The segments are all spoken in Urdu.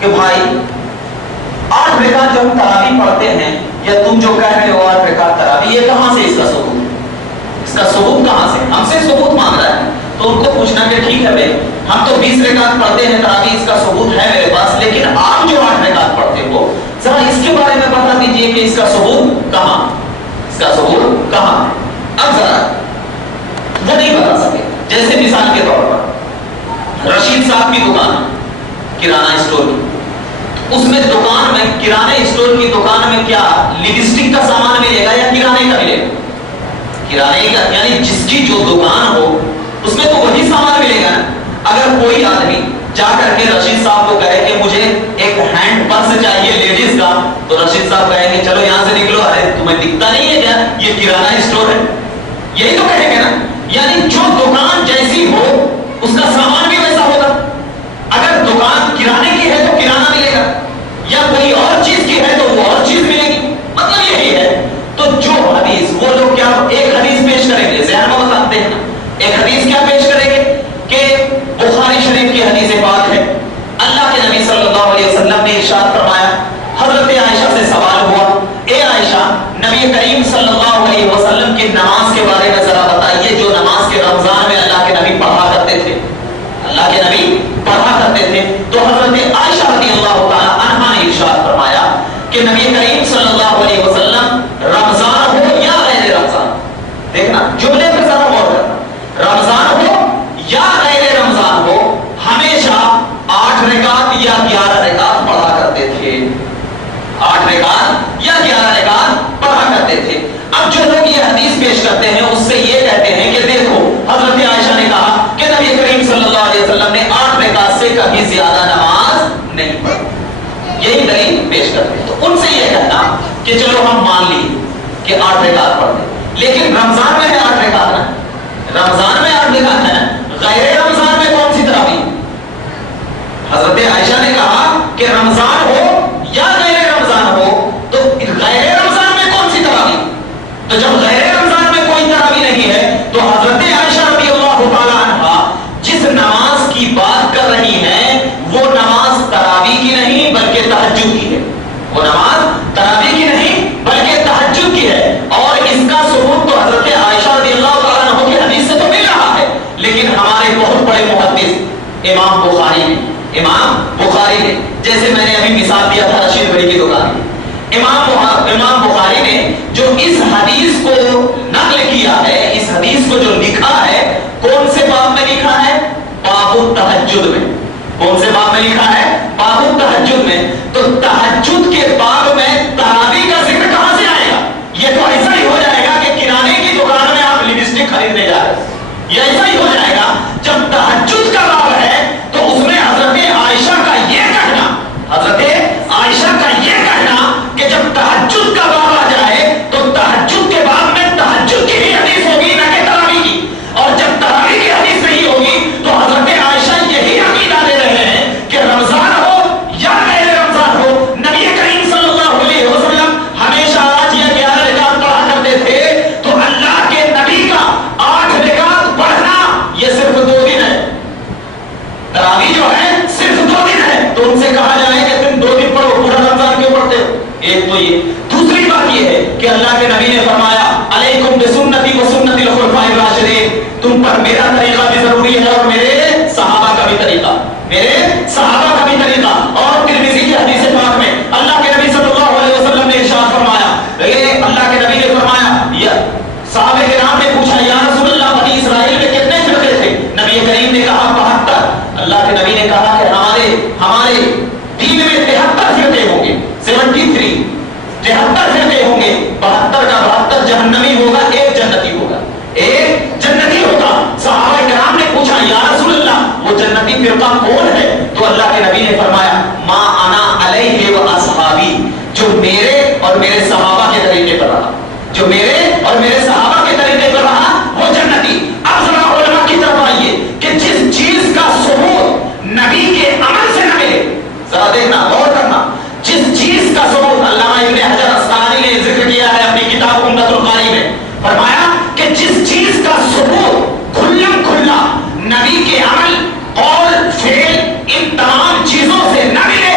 کہ بھائی 8 رکعت جو ہم تراویح پڑھتے ہیں یا تم جو کہہ رہے ہو 8 رکعت تراویح، یہ کہاں سے اس کا ثبوت؟ اس کا ثبوت کہاں سے؟ ہم سے ثبوت مانگ رہا ہے. تو ان کو پوچھنا کہ ٹھیک ہے بھائی ہم تو 20 رکعت پڑھتے ہیں تراویح، اس کا ثبوت ہے میرے پاس، لیکن آپ جو 8 رکعت پڑھتے ہو ذرا اس کے بارے میں بتا دیجئے کہ اس کا ثبوت کہاں، اس کا ثبوت کہاں ہے. اب ذرا وہ نہیں بتا سکے. جیسے مثال کے طور پر رشید صاحب کی دکان ہے کرانہ اسٹور کی، اس میں دکان میں کرانے اسٹور کی دکان میں کیا لپسٹک کا سامان ملے گا یا کرانے کا ملے گا؟ کرانے کا، یعنی جس کی جو دکان ہو اس میں تو وہی سامان ملے گا نا. اگر کوئی آدمی جا کر کے رشید صاحب کو کہے کہ مجھے ایک ہینڈ پرس چاہیے لیڈیز کا، تو رشید صاحب کہیں گے چلو یہاں سے نکلو، ارے تمہیں دکھتا نہیں ہے کیا یہ کرانہ اسٹور ہے؟ یہی تو کہیں گے نا. یعنی جو دکان جیسی ہو اس کا سامان بھی ویسا ہوگا. اگر دکان کرانے کی ہے تو کرانہ ملے گا، یا کوئی اور چیز کی ہے تو وہ اور چیز ملے گی. مطلب یہی ہے. تو جو حدیث وہ لوگ کیا ایک حدیث پیش کریں گے، ذہن میں بتاتے ہیں نا، ایک حدیث کیا پیش کریں گے کہ بخاری شریف کی حدیث پاک ہے. اللہ کے نبی صلی اللہ علیہ وسلم نے ارشاد فرمایا، حضرت عائشہ سے سوال ہوا، اے عائشہ نبی کریم صلی اللہ علیہ وسلم کی نماز کے بارے میں ذرا بتائیے، جو نماز کے رمضان میں اللہ کے نبی پڑھا کرتے تھے، اللہ کے نبی پڑھا کرتے تھے. تو حضرت عائشہ رضی اللہ تعالی عنہا نے ارشاد فرمایا کہ نبی کریم صلی اللہ علیہ وسلم رمضان ہو یا غیر رمضان، دیکھنا جملے پر ذرا غور کرنا، رمضان ہو یا غیر رمضان ہو ہمیشہ 8 رکعت یا 11 رکعت پڑھا کرتے تھے. 8 رکعت یا 11 رکعت پڑھا کرتے تھے. اب جو لوگ یہ حدیث پیش کرتے ہیں اس سے یہ کہتے ہیں کہ دیکھو حضرت عائشہ نے کہا کہ نبی کریم صلی اللہ علیہ وسلم نے 8 رکعت سے کبھی زیادہ نماز نہیں پڑھی، یہی دلیل پیش کرتے ہیں. تو ان سے یہ کہنا کہ چلو ہم مان لیے کہ 8 رکعت پڑھ لیں، لیکن رمضان میں ہے 8 رکعت نا، رمضان میں 8 رکعت ہے، غیر رمضان میں کون سی تراویح؟ حضرت عائشہ نے کہا کہ رمضان ہو یا غیر رمضان ہو، تو غیر رمضان میں کون سی تراویح؟ تو جب غیر رمضان میں کوئی تراویح نہیں ہے تو حضرت عائشہ رضی اللہ تعالی عنہا جس نماز کی بات کر رہی ہیں وہ نماز تراویح کی نہیں بلکہ تہجد کی ہے. وہ نماز تراویح کی نہیں بلکہ تہجد کی ہے. اور اس کا ثبوت تو حضرت عائشہ رضی اللہ تعالی عنہ کی حدیث سے تو مل رہا ہے، لیکن ہمارے بہت بڑے محدث امام بخاری نے جیسے میں نے ابھی مثال دیا تھا رشید بھائی کی دکان، امام بخاری نے جو اس حدیث کو نقل کیا ہے، اس حدیث کو جو لکھا ہے، کون سے باب میں لکھا ہے؟ باب التہجد میں. کون سے باب میں لکھا ہے؟ باب التہجد میں. تو تہجد کے باب میں تراویح کا ذکر کہاں سے آئے گا؟ یہ تو ایسا ہی ہو جائے گا کہ کرانے کی دکان میں آپ لپسٹک خریدنے جا رہے ہیں، یہ ایسا ہی ہو جائے گا. جب تہجد کا باب ہے تو اس میں حضرت عائشہ کا یہ کہنا، حضرت عائشہ کا یہ کہنا کہ جب تہجد کا باب آ جائے تو تہجد کے باب میں تہجد کی ہی حدیث ہوگی نہ کہ تراویح کی. اور جب تراویح کی حدیث نہیں ہوگی تو حضرت عائشہ یہی عقیدہ دے رہے ہیں کہ رمضان ہو یا غیر رمضان ہو نبی کریم صلی اللہ علیہ وسلم ہمیشہ 8 یا 11 رکعت پڑھا کرتے تھے. تو اللہ کے نبی کا 8 رکعت پڑھنا یہ صرف 2 دن ہے، تراویح جو ہے صرف 2 دن ہے. تو ان سے کہا جائے کہ تم 2 دن پڑھو، پورا رمضان کیوں پڑھتے ہو؟ ایک تو یہ. دوسری بات یہ ہے کہ اللہ کے نبی نے فرمایا علیکم بسنتی و سنت الخلفاء الراشدین، تم پر میرا طریقہ بھی ضروری ہے اور میرے صحابہ کا بھی طریقہ، میرے صحابہ کا بھی طریقہ. اور ترمذی کی حدیث پاک میں اللہ کے نبی صلی اللہ علیہ وسلم نے ارشاد فرمایا، اللہ کے نبی نے فرمایا، صحابہ کرام نے پوچھا یا رسول اللہ بنی اسرائیل میں کتنے فرقے تھے؟ نبی کریم نے کہا 72. اللہ کے نبی نے کہا کہ ہمارے دین میں 73 فرقے ہوں گے، 73 فرقے ہوں گے، 72 کا 72 جہنمی ہوگا، ایک جنتی ہوگا، ایک جنتی ہوگا. صحابہ کرام نے پوچھا یا رسول اللہ وہ جنتی فرقہ کون ہے؟ تو اللہ کے نبی نے فرمایا ما انا علیہ و اصحابی، جو میرے اور میرے صحابہ کے طریقے پر رہا، جو میرے اور میرے صحابہ کے طریقے پر رہا وہ جنتی. اب ذرا علماء کی طرف آئیے کہ جس چیز کا ثبوت نبی کے عمل سے نہ ملے، ذرا دیکھنا غور کرنا، جس چیز کا ثبوت علامہ ابن حجر اسقلانی نے ذکر کیا ہے اپنی کتاب عمدۃ القاری میں، فرمایا کہ جس چیز کا ثبوت کھلم کھلا نبی کے عمل اور فعل ان تمام چیزوں سے نہ ملے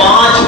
5